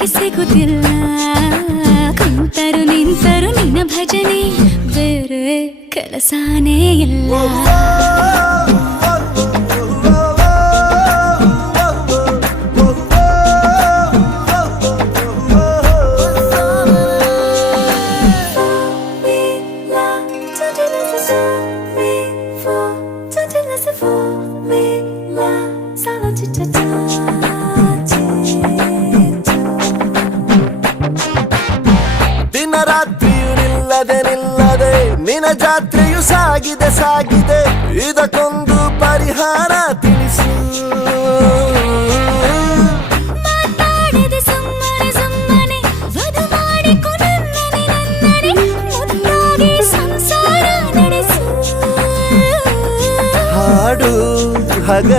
ಯಾಕೆ ಸಿಗುತ್ತಿಲ್ಲ ಕುಂತರು ನಿಂತರು ನಿನ್ನ ಭಜನೆ ಬೇರೆ ಕೆಲಸನೇ ಇಲ್ಲ ದಿನ ರಾತ್ರಿಯು ನಿಲ್ಲದೆ ನಿನ್ನ ಜಾತ್ರೆಯು ಸಾಗಿದೆ ಸಾಗಿದೆ ಇದಕ್ಕೊಂದು ಪರಿಹಾರ ತಿಳಿಸು ಮಾತಾಡದೆ ಸುಮ್ಮನೆ ಸುಮ್ಮನೆ ವಧು ಮಾಡಿಕೊ ನನ್ನನೆ ನನ್ನನೆ ಮುದ್ದಾಗಿ ಸಂಸಾರ ನಡೆಸು ಹಾಡು ಹಗ